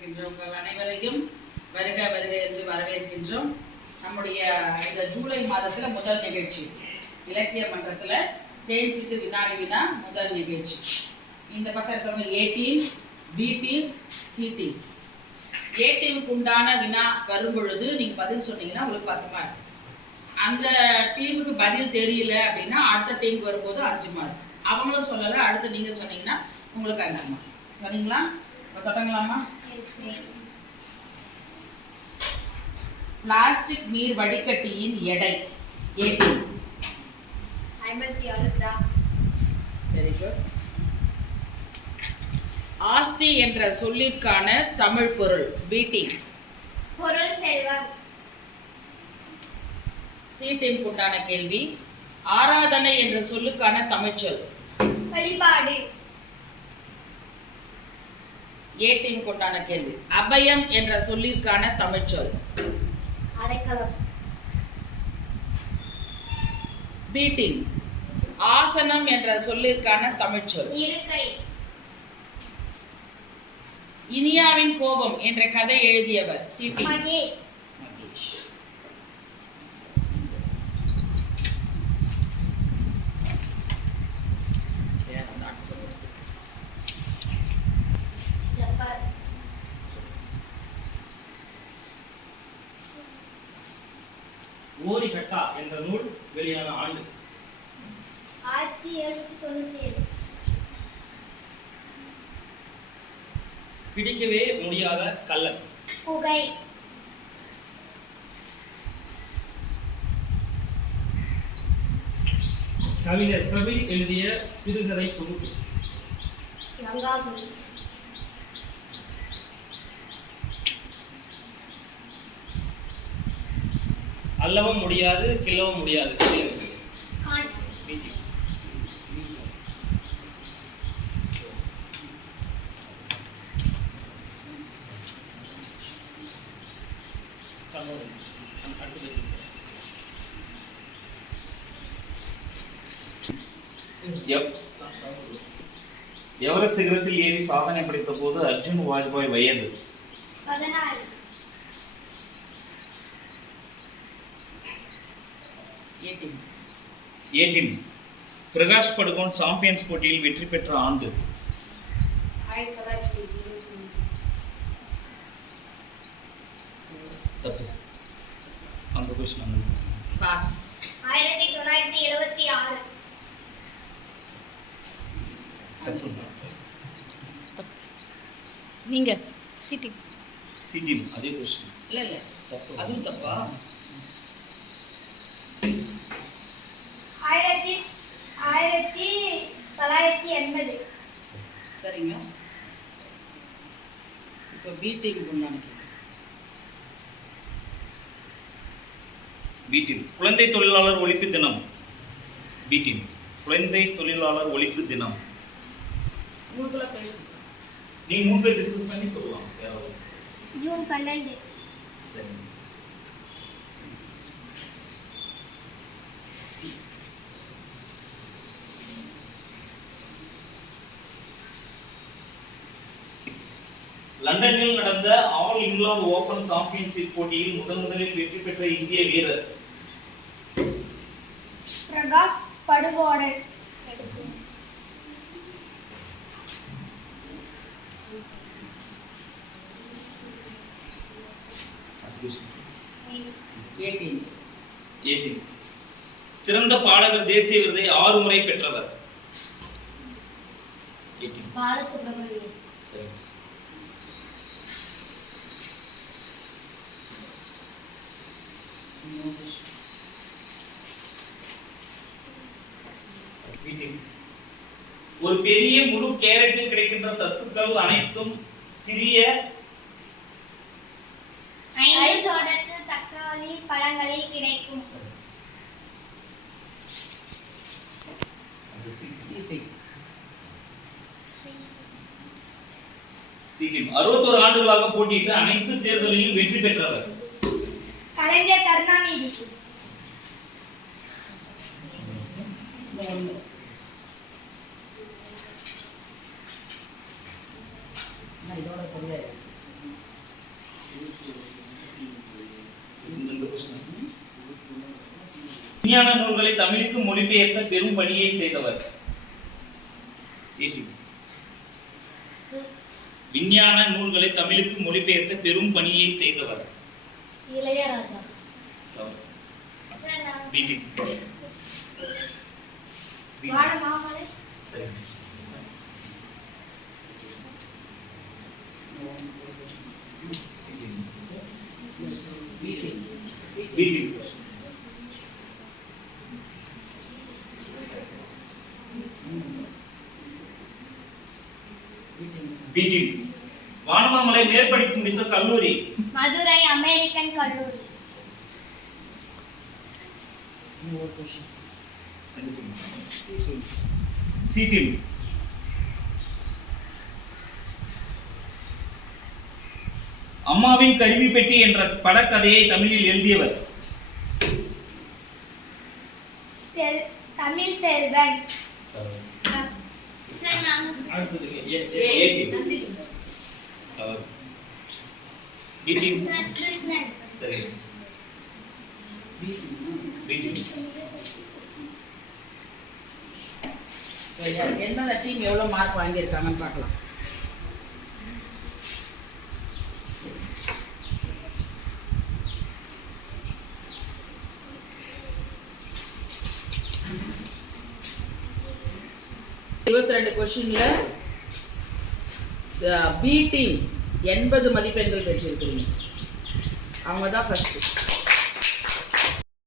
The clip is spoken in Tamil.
கொண்டிருக்கின்ற உங்கள் அனைவரையும் வருக வருக என்று வரவேற்கின்றோம். நம்முடைய இந்த ஜூலை மாதத்தில் முதல் நிகழ்ச்சி இலக்கிய மன்றத்தில் தேன் சிட்டு வினாடி வினா முதல் நிகழ்ச்சி. இந்த பக்கம் இருக்கிறவங்க A team, B team, C team. A டீமுக்கு உண்டான வினா வரும் பொழுது நீங்கள் பதில் சொன்னீங்கன்னா உங்களுக்கு 10 மார்க். அந்த டீமுக்கு பதில் தெரியல அப்படின்னா அடுத்த டீமுக்கு வரும்போது 5 மார்க். அவங்களும் சொல்லலை, அடுத்து நீங்கள் சொன்னீங்கன்னா உங்களுக்கு 5 மார்க். சரிங்களா? இப்போ தொடங்கலாமா? பிளாஸ்டிக் நீர் வடிகட்டியின் எடை ஏ டீம் 56 கிராம். Very good. ஆஸ்தி என்ற சொல்லிற்கான தமிழ் பொருள் பி டீம் பொருள் செல்வம். சி டீம் உண்டான கேள்வி ஆராதனை என்ற சொல்லுக்கான தமிழ்ச்சொல் வழிபாடு. ஏ டீம் உண்டான கேள்வி அபயம் என்ற சொல்லிற்கான தமிழ்ச்சொல் அடைக்கலம். பி டீம் ஆசனம் என்ற சொல்லிற்கான தமிழ்ச்சொல் இருக்கை. இனியாவின் கோபம் என்ற கதை எழுதியவர் சி டீம் மகேஷ். ஜப்பான். ஓரி கட்டா என்ற நூல் வெளியான ஆண்டு 1797. பிடிக்கவே முடியாத கள்ளன் புகை. கவிஞர் பிரபி எழுதிய சிறுகதை தொகுப்பு கங்காபுரி. அல்லவும் முடியாது கிள்ளவும் முடியாது கான். எவரெஸ்ட் சிகரத்தில் ஏறி சாதனை படைத்த போது அர்ஜுன் வாஜ்பாய் வயது 16. ஏ டீம் பிரகாஷ் படுகோன் சாம்பியன்ஸ் போட்டியில் வெற்றி பெற்ற ஆண்டு 1923. தப்பு சார். அந்த கொஸ்டின் பாஸ். 1976. நீங்க சிட்டி சிடிம் அதே கொஸ்டின் இல்லை இல்லை, அதுவும் தப்பா? 1980. சரிங்களா? இப்போ பி டீம் உண்டான கேள்வி பிடிம் குழந்தை தொழிலாளர் ஒழிப்பு தினம் பிடிம் குழந்தை தொழிலாளர் ஒழிப்பு தினம் உங்களுக்குள்ள பேசு. நீங்க 3 பேர் டிஸ்கஸ் பண்ணி சொல்லலாம். யாராவது ஜூன் 12. சரி. லண்டனில் நடந்த ஆல் இங்கிலாந்து ஓபன் சாம்பியன்ஷிப் போட்டியில் முதலில் வெற்றி பெற்ற இந்திய வீரர் பிரகாஷ் படுகோடன். ஏ டீம் 18. சிறந்த பாடகர் தேசிய விருதை 6 முறை பெற்றவர் 18. பாலசுப்ரமணியன். சரி. ஒரு பெரிய முழு கேரட்டில் கிடைக்கின்ற சத்துக்கள் அனைத்தும் சிறிய 5 சோடத்து தக்காளி பழங்களில் கிடைக்கும். சி டீம் சிடிம் 61 ஆண்டுகளாக போட்டியிட்டு அனைத்து தேர்தலிலும் வெற்றி பெற்றவர் கலைஞர் கருணாநிதி. இதோட சரியாயிருச்சு. விஞ்ஞான நூல்களை தமிழுக்கு மொழிபெயர்த்த பெரும் பணியை செய்தவர். விஞ்ஞான நூல்களை தமிழுக்கு மொழிபெயர்த்த பெரும் பணியை செய்தவர். இளையராஜா. வானமாமலை. சரி. வானமாமலை மேற்படிப்பு முடித்த கல்லூரி. மதுரை அமெரிக்கன் கல்லூரி. சீட்டில் அம்மாவின் கருவி பெட்டி என்ற படக்கதையை தமிழில் எழுதியவர். தமிழ் செல்வன். கிருஷ்ணன். சரி. எந்தெந்த டீம் எவ்வளவு மார்க் வாங்கியிருக்காங்கன்னு பார்க்கலாம். இருபத்தி கொஸ்டின்ல பி டீம் 80 மதிப்பெண்கள் பெற்றிருக்கிறீங்க. அவங்க தான் ஃபர்ஸ்ட்.